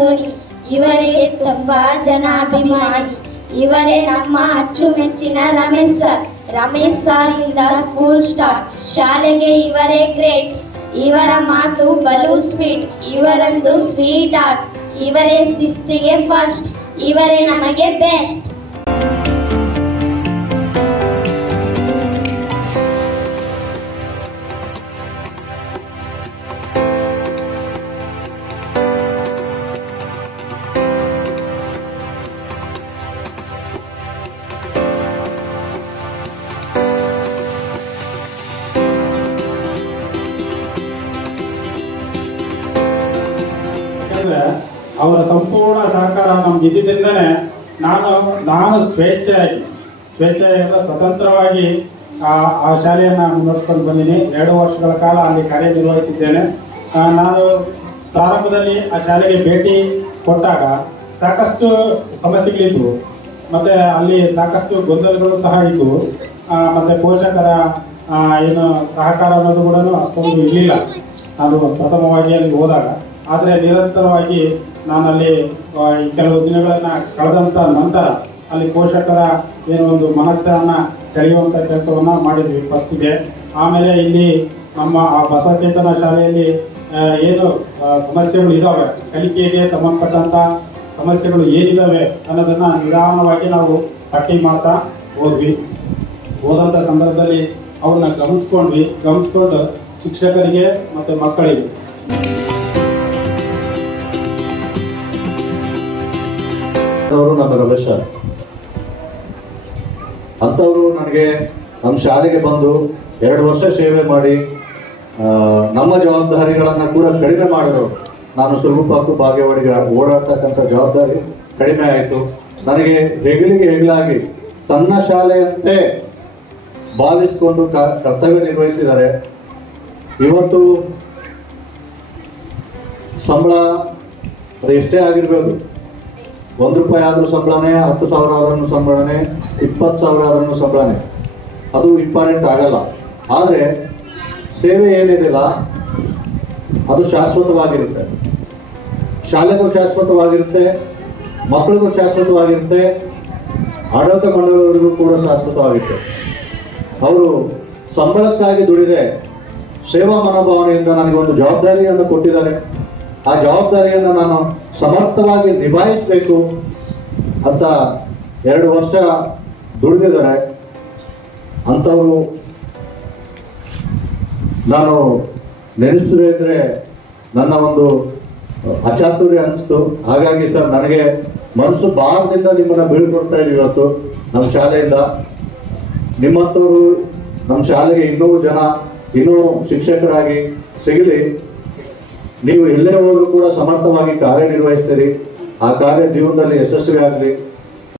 ಧ್ವನಿ. ಇವರೇ ತುಂಬಾ ಜನಾಭಿಮಾನಿ. ಇವರೇ ನಮ್ಮ ಅಚ್ಚುಮೆಚ್ಚಿನ ರಮೇಶ್ ಸರ್. ರಮೇಶ್ ಸರ್ ಇಂದ ಸ್ಕೂಲ್ ಸ್ಟಾರ್ಟ್. ಶಾಲೆಗೆ ಇವರೇ ಗ್ರೇಟ್. ಇವರ ಮಾತು ಬಲು ಸ್ವೀಟ್. ಇವರೊಂದು sweet art. ಇವರೇ ಶಿಸ್ತಿಗೆ ಫಸ್ಟ್. ಇವರೇ ನಮಗೆ ಬೆಸ್ಟ್. ಅವರ ಸಂಪೂರ್ಣ ಸಹಕಾರ ನಮ್ಗೆ ಇದ್ದಿದ್ದರಿಂದನೇ ನಾನು ಸ್ವೇಚ್ಛೆಯಾಗಿ ಸ್ವತಂತ್ರವಾಗಿ ಆ ಶಾಲೆಯನ್ನು ಮುನ್ನಡೆಸ್ಕೊಂಡು ಬಂದೀನಿ. 2 ವರ್ಷಗಳ ಕಾಲ ಅಲ್ಲಿ ಕಾರ್ಯನಿರ್ವಹಿಸಿದ್ದೇನೆ. ನಾನು ಪ್ರಾರಂಭದಲ್ಲಿ ಆ ಶಾಲೆಗೆ ಭೇಟಿ ಕೊಟ್ಟಾಗ ಸಾಕಷ್ಟು ಸಮಸ್ಯೆಗಳಿದ್ವು, ಮತ್ತು ಅಲ್ಲಿ ಸಾಕಷ್ಟು ಗೊಂದಲಗಳು ಸಹ ಇದ್ದವು, ಮತ್ತು ಪೋಷಕರ ಏನು ಸಹಕಾರ ಅನ್ನೋದು ಕೂಡ ಅಷ್ಟೊಂದು ಇರಲಿಲ್ಲ ನಾನು ಪ್ರಥಮವಾಗಿ ಅಲ್ಲಿ ಹೋದಾಗ. ಆದರೆ ನಿರಂತರವಾಗಿ ನಾನಲ್ಲಿ ಕೆಲವು ದಿನಗಳನ್ನು ಕಳೆದಂಥ ನಂತರ ಅಲ್ಲಿ ಪೋಷಕರ ಏನೋ ಒಂದು ಮನಸ್ಸನ್ನು ಸೆಳೆಯುವಂಥ ಕೆಲಸವನ್ನು ಮಾಡಿದ್ವಿ ಫಸ್ಟಿಗೆ. ಆಮೇಲೆ ಇಲ್ಲಿ ನಮ್ಮ ಆ ಬಸವಚೇತನ ಶಾಲೆಯಲ್ಲಿ ಏನು ಸಮಸ್ಯೆಗಳು ಇದ್ದಾವೆ, ಕಲಿಕೆಗೆ ಸಂಬಂಧಪಟ್ಟಂಥ ಸಮಸ್ಯೆಗಳು ಏನಿದ್ದಾವೆ ಅನ್ನೋದನ್ನು ನಿಧಾನವಾಗಿ ನಾವು ಪಟ್ಟಿ ಮಾಡ್ತಾ ಹೋದಂಥ ಸಂದರ್ಭದಲ್ಲಿ ಅವ್ರನ್ನ ಗಮನಿಸ್ಕೊಂಡು ಶಿಕ್ಷಕರಿಗೆ ಮತ್ತು ಮಕ್ಕಳಿಗೆ ನಮ್ಮ ರಮೇಶ್ ಸರ್ ಅಂಥವರು ನನಗೆ ನಮ್ಮ ಶಾಲೆಗೆ ಬಂದು 2 ವರ್ಷ ಸೇವೆ ಮಾಡಿ ನಮ್ಮ ಜವಾಬ್ದಾರಿಗಳನ್ನು ಕೂಡ ಕಡಿಮೆ ಮಾಡಿದ್ರು. ನಾನು ಸ್ವರೂಪಕ್ಕೂ ಭಾಗ್ಯವಾಡಿಗೆ ಓಡಾಡ್ತಕ್ಕಂಥ ಜವಾಬ್ದಾರಿ ಕಡಿಮೆ ಆಯಿತು. ನನಗೆ ಹೆಗಲಾಗಿ ತನ್ನ ಶಾಲೆಯಂತೆ ಭಾವಿಸಿಕೊಂಡು ಕರ್ತವ್ಯ ನಿರ್ವಹಿಸಿದ್ದಾರೆ. ಇವತ್ತು ಸಂಬಳ ಅದು ಎಷ್ಟೇ ಆಗಿರ್ಬೋದು, 1 ರೂಪಾಯಿ ಆದರೂ ಸಂಬಳನೇ, 10,000 ಆದ್ರೂ ಸಂಬಳನೇ, 20,000 ಆದ್ರೂ ಸಂಬಳನೇ, ಅದು ಇಂಪಾರ್ಟೆಂಟ್ ಆಗಲ್ಲ. ಆದರೆ ಸೇವೆ ಏನಿದೆಯಲ್ಲ ಅದು ಶಾಶ್ವತವಾಗಿರುತ್ತೆ. ಶಾಲೆಗೂ ಶಾಶ್ವತವಾಗಿರುತ್ತೆ, ಮಕ್ಕಳಿಗೂ ಶಾಶ್ವತವಾಗಿರುತ್ತೆ, ಆಡಳಿತ ಮಂಡಳಿಯವರಿಗೂ ಕೂಡ ಶಾಶ್ವತವಾಗಿರುತ್ತೆ. ಅವರು ಸಂಬಳಕ್ಕಾಗಿ ದುಡಿದೆ ಸೇವಾ ಮನೋಭಾವನೆಯಿಂದ ನನಗೆ ಒಂದು ಜವಾಬ್ದಾರಿಯನ್ನು ಕೊಟ್ಟಿದ್ದಾರೆ. ಆ ಜವಾಬ್ದಾರಿಯನ್ನು ನಾನು ಸಮರ್ಥವಾಗಿ ನಿಭಾಯಿಸಬೇಕು ಅಂತ 2 ವರ್ಷ ದುಡಿದಿದ್ದಾರೆ. ಅಂಥವರು ನಾನು ನೆನೆಸಿದ್ರೆ ನನ್ನ ಒಂದು ಅಚಾತುರ್ಯ ಅನಿಸ್ತು. ಹಾಗಾಗಿ ಸರ್, ನನಗೆ ಮನಸ್ಸು ಭಾರದಿಂದ ನಿಮ್ಮನ್ನು ಬೀಳ್ಕೊಡ್ತಾ ಇದ್ದೀವಿ ಇವತ್ತು ನಮ್ಮ ಶಾಲೆಯಿಂದ. ನಿಮ್ಮಂಥವರು ನಮ್ಮ ಶಾಲೆಗೆ ಇನ್ನೂ ಶಿಕ್ಷಕರಾಗಿ ಸಿಗಲಿ. ನೀವು ಎಲ್ಲೇ ಹೋದರೂ ಕೂಡ ಸಮರ್ಥವಾಗಿ ಕಾರ್ಯನಿರ್ವಹಿಸ್ತೀರಿ. ಆ ಕಾರ್ಯ ಜೀವನದಲ್ಲಿ ಯಶಸ್ವಿ ಆಗಲಿ.